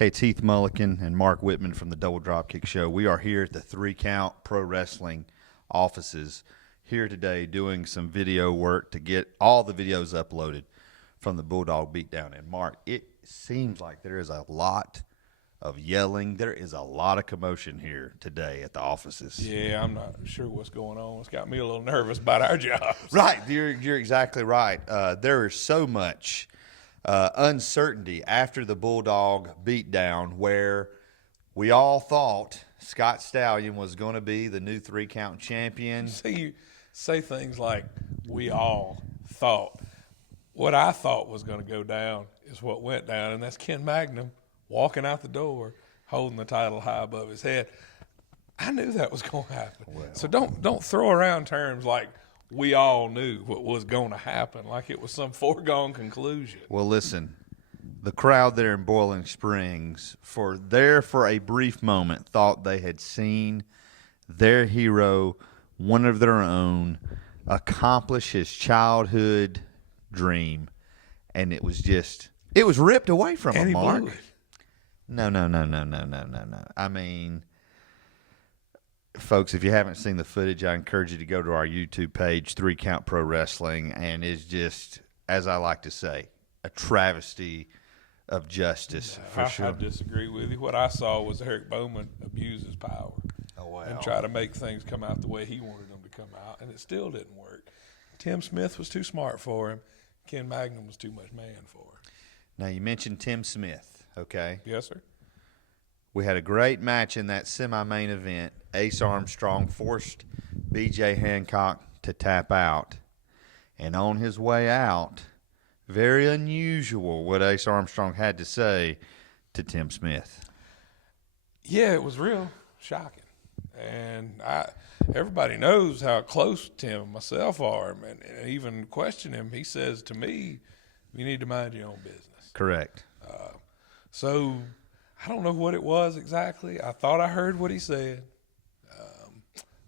Hey, it's Heath Mullikin and Mark Whitman from the Double Dropkick Show. We are here at the 3 Count Pro Wrestling offices here today doing some video work to get all the videos uploaded from the Bulldog Beatdown. And Mark, it seems like there is a lot of yelling. There is a lot of commotion here today at the offices. Yeah, I'm not sure what's going on. It's got me a little nervous about our jobs. Right, you're exactly right. There is so much uncertainty after the Bulldog Beatdown where we all thought Scott Stallion was going to be the new 3 Count champion. See, you say things like we all thought. What I thought was going to go down is what went down, and that's Ken Magnum walking out the door holding the title high above his head. I knew that was going to happen. Well, so don't throw around terms like we all knew what was going to happen, like it was some foregone conclusion. Well, listen, the crowd there in Boiling Springs, for a brief moment, thought they had seen their hero, one of their own, accomplish his childhood dream, and it was ripped away from him, Mark. No. I mean, folks, if you haven't seen the footage, I encourage you to go to our YouTube page, 3 Count Pro Wrestling, and it's just, as I like to say, a travesty of justice, for sure. I disagree with you. What I saw was Eric Bowman abuse his power and try to make things come out the way he wanted them to come out, and it still didn't work. Tim Smith was too smart for him. Ken Magnum was too much man for him. Now, you mentioned Tim Smith, okay? Yes, sir. We had a great match in that semi-main event. Ace Armstrong forced B.J. Hancock to tap out. And on his way out, very unusual what Ace Armstrong had to say to Tim Smith. Yeah, it was real shocking. And everybody knows how close Tim and myself are. And even question him, he says to me, you need to mind your own business. Correct. So I don't know what it was exactly. I thought I heard what he said,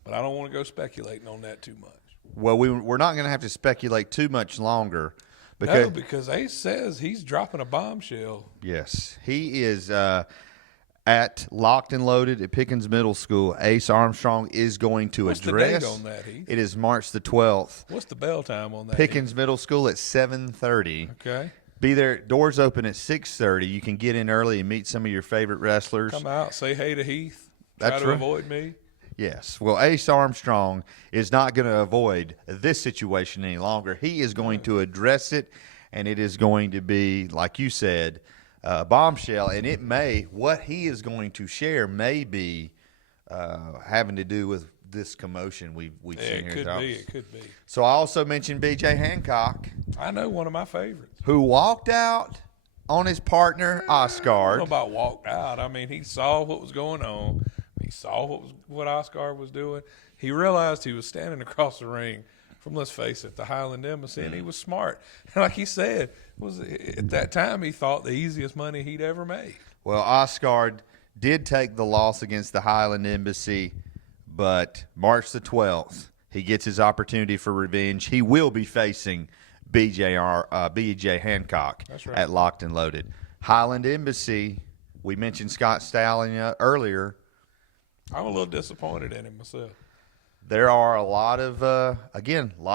but I don't want to go speculating on that too much. Well, we're not going to have to speculate too much longer. Because Ace says he's dropping a bombshell. Yes, he is at Locked and Loaded at PIckens Middle School. Ace Armstrong is going to address. What's the date on that, Heath? It is March the 12th. What's the bell time on that? PIckens Middle School at 7:30. Okay. Be there. Doors open at 6:30. You can get in early and meet some of your favorite wrestlers. Come out, say hey to Heath. Try to avoid me. Yes. Well, Ace Armstrong is not going to avoid this situation any longer. He is going to address it, and it is going to be, like you said, a bombshell. And what he is going to share may be having to do with this commotion we've seen here. It could be. So I also mentioned B.J. Hancock. I know, one of my favorites. Who walked out on his partner, Oscar. I don't know about walked out. I mean, he saw what was going on. He saw what Oscar was doing. He realized he was standing across the ring from, let's face it, the Highland Embassy, and he was smart. And like he said, at that time he thought the easiest money he'd ever made. Well, Oscar did take the loss against the Highland Embassy, but March the 12th, he gets his opportunity for revenge. He will be facing B.J. Hancock. That's right. At Locked and Loaded. Highland Embassy, we mentioned Scott Stallion earlier. I'm a little disappointed in him myself. There are a lot of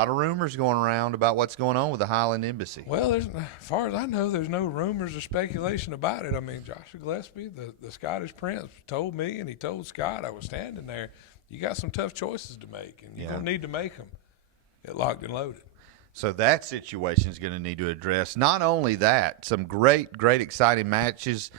rumors going around about what's going on with the Highland Embassy. Well, as far as I know, there's no rumors or speculation about it. I mean, Joshua Gillespie, the Scottish Prince, told me, and he told Scott, I was standing there, you got some tough choices to make, and you're going to need to make them at Locked and Loaded. So that situation is going to need to address. Not only that, some great, exciting matches.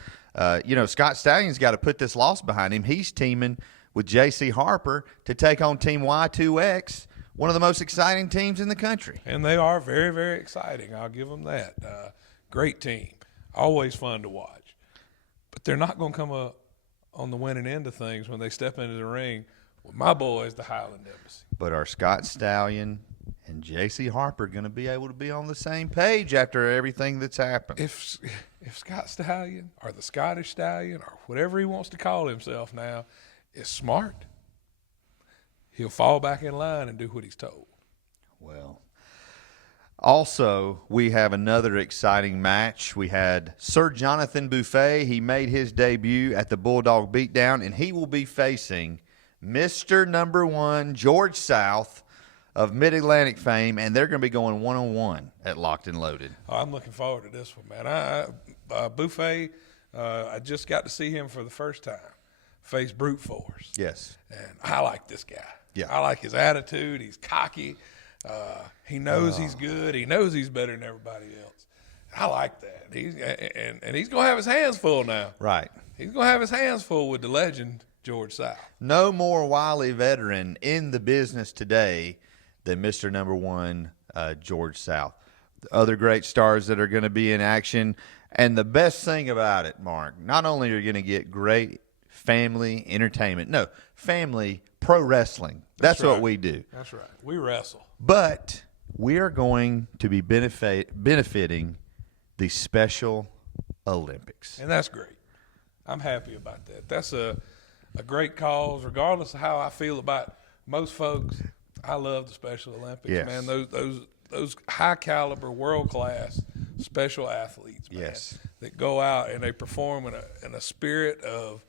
Scott Stallion's got to put this loss behind him. He's teaming with J.C. Harper to take on Team Y2X, one of the most exciting teams in the country. And they are very, very exciting. I'll give them that. Great team. Always fun to watch. But they're not going to come up on the winning end of things when they step into the ring with my boys, the Highland Embassy. But are Scott Stallion and J.C. Harper going to be able to be on the same page after everything that's happened? If Scott Stallion or the Scottish Stallion or whatever he wants to call himself now is smart, he'll fall back in line and do what he's told. Well, Also, we have another exciting match. We had Sir Jonathan Buffet. He made his debut at the Bulldog Beatdown, and he will be facing Mr. Number One, George South of Mid-Atlantic fame, and they're going to be going one-on-one at Locked and Loaded. Oh, I'm looking forward to this one, man. Buffet, I just got to see him for the first time face brute force. Yes. And I like this guy. Yeah. I like his attitude. He's cocky. He knows he's good. He knows he's better than everybody else. I like that. He's going to have his hands full now. Right. He's going to have his hands full with the legend, George South. No more wily veteran in the business today than Mr. Number One, George South. Other great stars that are going to be in action. And the best thing about it, Mark, not only are you going to get great family entertainment, no, family pro wrestling. That's right. what we do. That's right. We wrestle. But we are going to be benefiting the Special Olympics. And that's great. I'm happy about that. That's a great cause, regardless of how I feel about most folks. I love the Special Olympics, Yes. man. Those high caliber, world class special athletes, man, Yes. that go out and they perform in a spirit of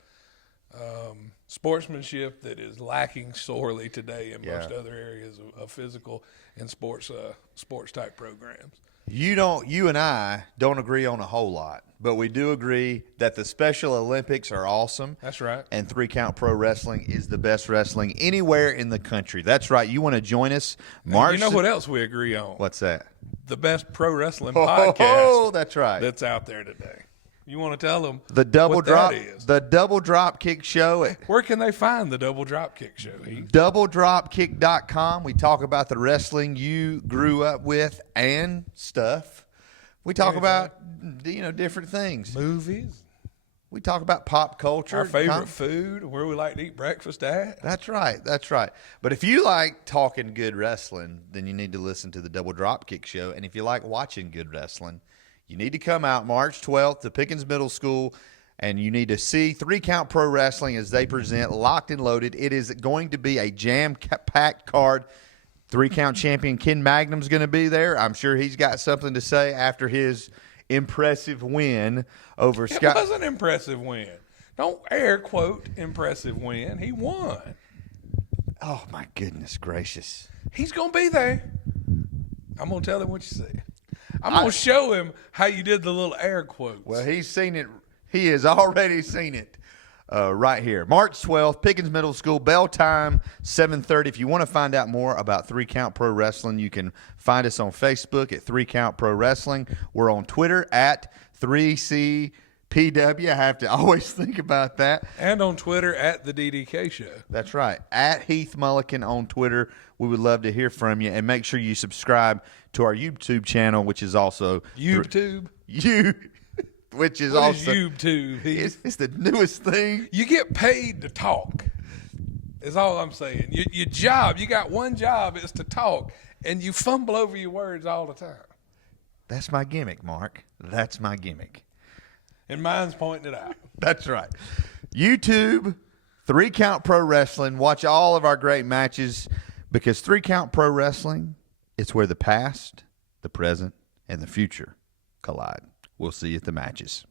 sportsmanship that is lacking sorely today in most other areas of physical and sports type programs. You and I don't agree on a whole lot, but we do agree that the Special Olympics are awesome. That's right. And 3 Count Pro Wrestling is the best wrestling anywhere in the country. That's right. You want to join us, March? You know what else we agree on? What's that? The best pro wrestling podcast. Oh, that's right. That's out there today. You want to tell them The double what drop, that is? the double drop kick show at Where can they find the double drop kick show? Heath? doubledropkick.com. We talk about the wrestling you grew up with and stuff. We talk about different things. Movies, We talk about pop culture. our favorite food, where we like to eat breakfast at. That's right. That's right. But if you like talking good wrestling, then you need to listen to the Double Drop Kick show. And if you like watching good wrestling, you need to come out March 12th to PIckens Middle School, and you need to see 3 Count Pro Wrestling as they present Locked and Loaded. It is going to be a jam-packed card. 3 Count champion Ken Magnum's going to be there. I'm sure he's got something to say after his impressive win over Scott. It was an impressive win. Don't air quote impressive win. He won. Oh, my goodness gracious. He's going to be there. I'm going to tell him what you said. I'm going to show him how you did the little air quotes. Well, he's seen it. He has already seen it right here. March 12th, Pickens Middle School, bell time, 7:30. If you want to find out more about 3 Count Pro Wrestling, you can find us on Facebook at 3 Count Pro Wrestling. We're on Twitter at 3CPW. I have to always think about that. And on Twitter at the DDK Show. That's right. At Heath Mullikin on Twitter. We would love to hear from you. And make sure you subscribe to our YouTube channel, which is also YouTube. Which is What also is YouTube? it's the newest thing. You get paid to talk. Is all I'm saying. Your job, you got one job, is to talk, and you fumble over your words all the time. That's my gimmick, Mark. That's my gimmick. And mine's pointing it out. That's right. YouTube, 3 Count Pro Wrestling. Watch all of our great matches because 3 Count Pro Wrestling, it's where the past, the present, and the future collide. We'll see you at the matches.